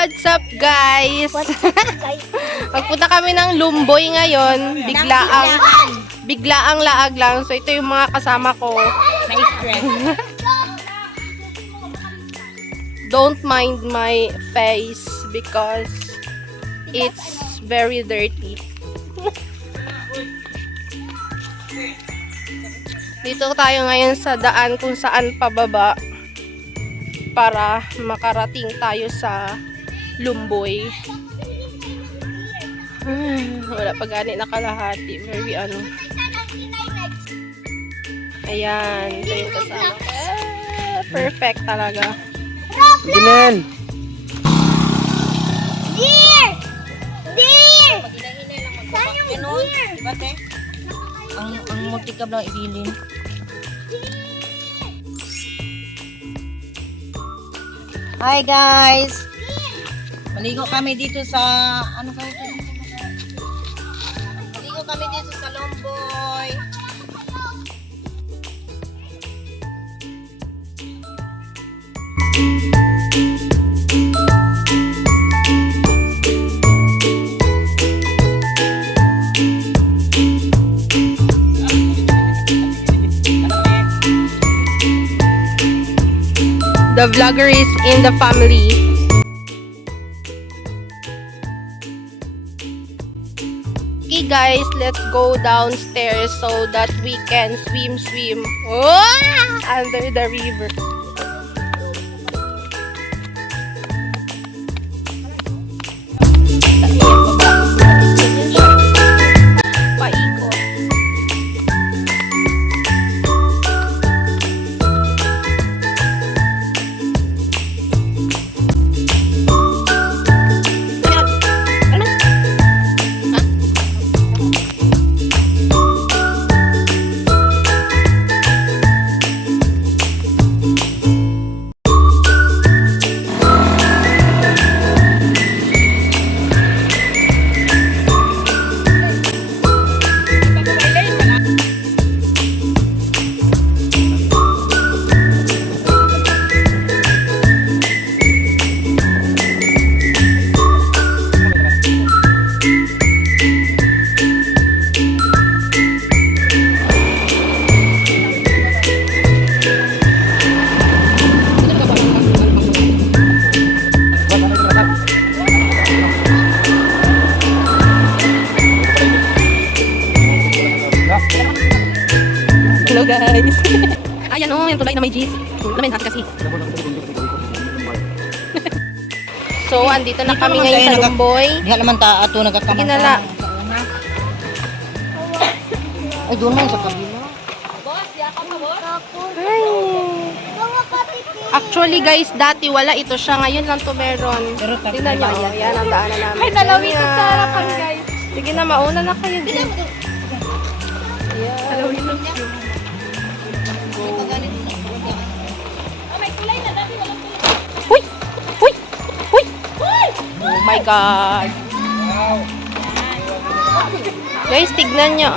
What's up, guys? Pagpunta kami ng Lumboy ngayon, biglaang laag lang. So ito yung mga kasama ko. Don't mind my face because it's very dirty. Dito tayo ngayon sa daan kung saan pababa para makarating tayo sa Lumboy. Wala pa gani nakalahati. Very ano. Ayan. Ito yung kasama. Perfect talaga. Ginen! Deer! Deer! Saan yung deer? Diba, te? Ang multikab lang ibilin. Hi guys! Maligo kami dito sa ano kayo ito? Maligo kami dito sa Lumboy. The vlogger is in the family. Okay guys, let's go downstairs so that we can swim under the river. Paikot. Hello guys. Ayan o, yung tulay na may G's. Namin hati kasi. So, andito na kami ngayon sa Lumboy. Diha naman ta ato nagkakamang. Sige na la. Ay, doon man sa kabila. Actually guys, dati wala ito siya. Ngayon lang to meron. Pero Tingnan nyo. Oh, yan ang daanan namin. Ay, dalawin ko sa harapan, guys. Sige na, mauna na kayo. Ayan. Dalawin ko siya. Huy! Huy! Huy! Oh my God! Guys, tignan nyo.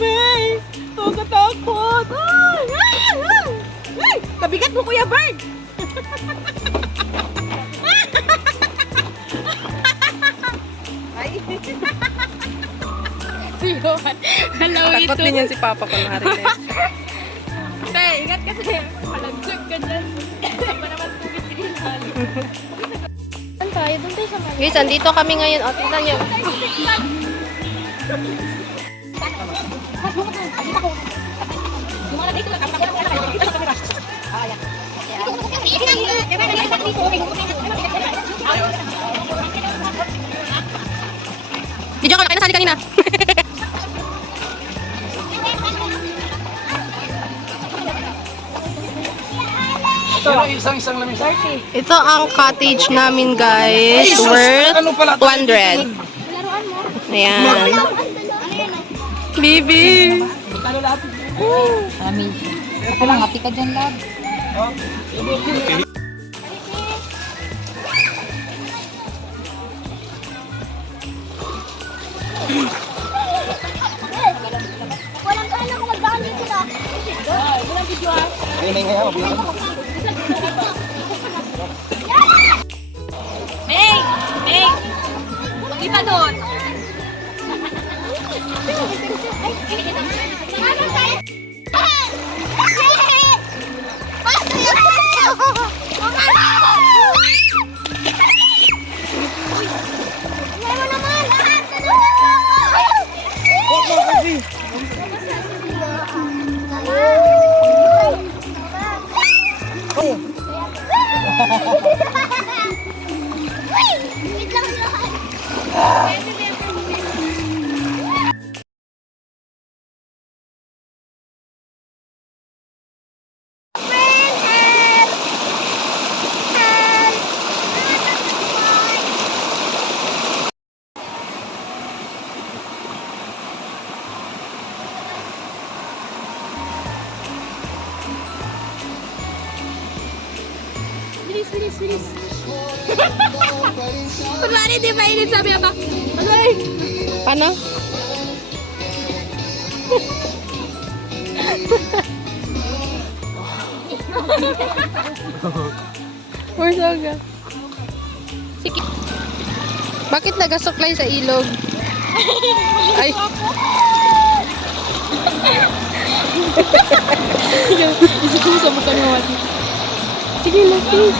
May! Takot! Ay! Kabigat mo, Kuya Bird! Ay! Takot din yan si Papa kung Mariles. Tay, ingat kasi. Malagsak ka dyan. Iba naman tubig sa ilalim. Saan tayo? Doon tayo sa mga. Guys, andito kami ngayon. O, tignan nyo. Video ka na, kayo nasali kanina. Isang lamig. Ito ang cottage namin, guys. Worth 200. Ayan. Bibi. Kami. Ako lang, hati ka dyan, lab. Walang kala kung magdaan dito na. Ayun na yung ngayon. Di pa doon. Bilis. Kunwari, di ba init sabi ako? Paano? Morsoga. Sige. Bakit nagasuklay sa ilog? Ay. Isa mo ka naman. Sige lang, sige.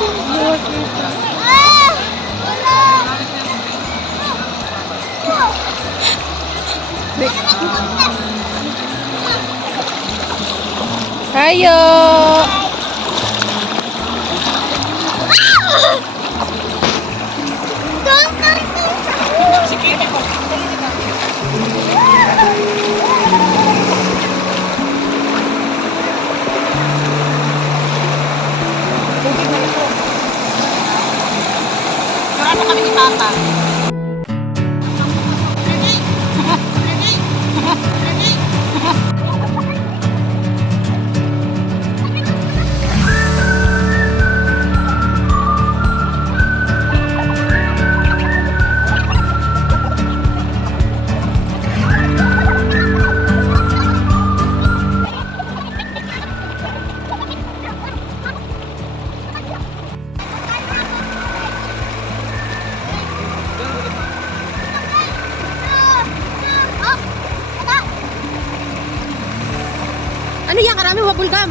Hayo! Marami kami ni Papa. Ano yan? Karami bubble gum.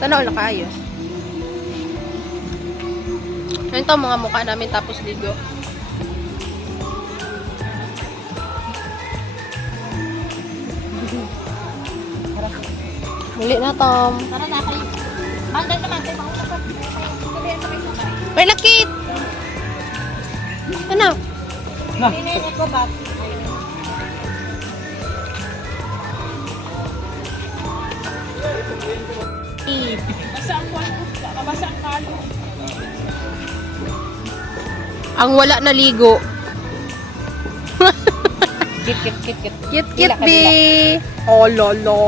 Sana all nakaayos. Ito mga mukha namin tapos ligo. Muli na, Tom. Tara na kayo. Banggan naman kayo. May lakit! Ano? Pinene ko ba? Ang wala na ligo. Kit. Cute, be. Oh, lolo.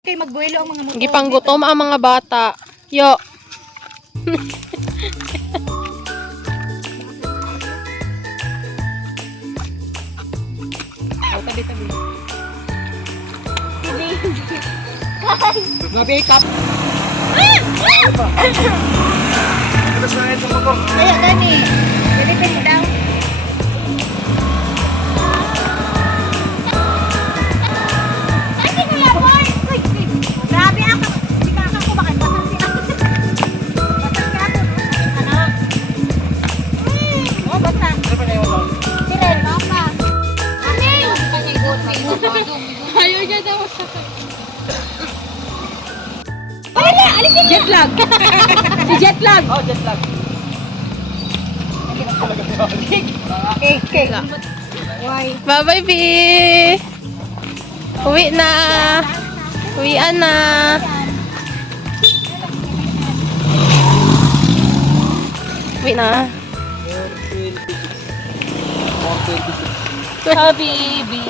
Okay, magbuelo ang mga motor. Gipanggutom ang mga bata. Yo. Oh, tabi. Mabake up. Kaya gani. Pilipin mo daw. Kasi kuya boy! Grabe ako! Sikakan ko bakit basang si ako. Basang si ako. Ano? Oh, basta. Jet lag. Si jet lag. Oh, jet lag. Cake. Why? Bye-bye, B. Uwi na. Uwian na. Uwi na. 426. 426. Habibi.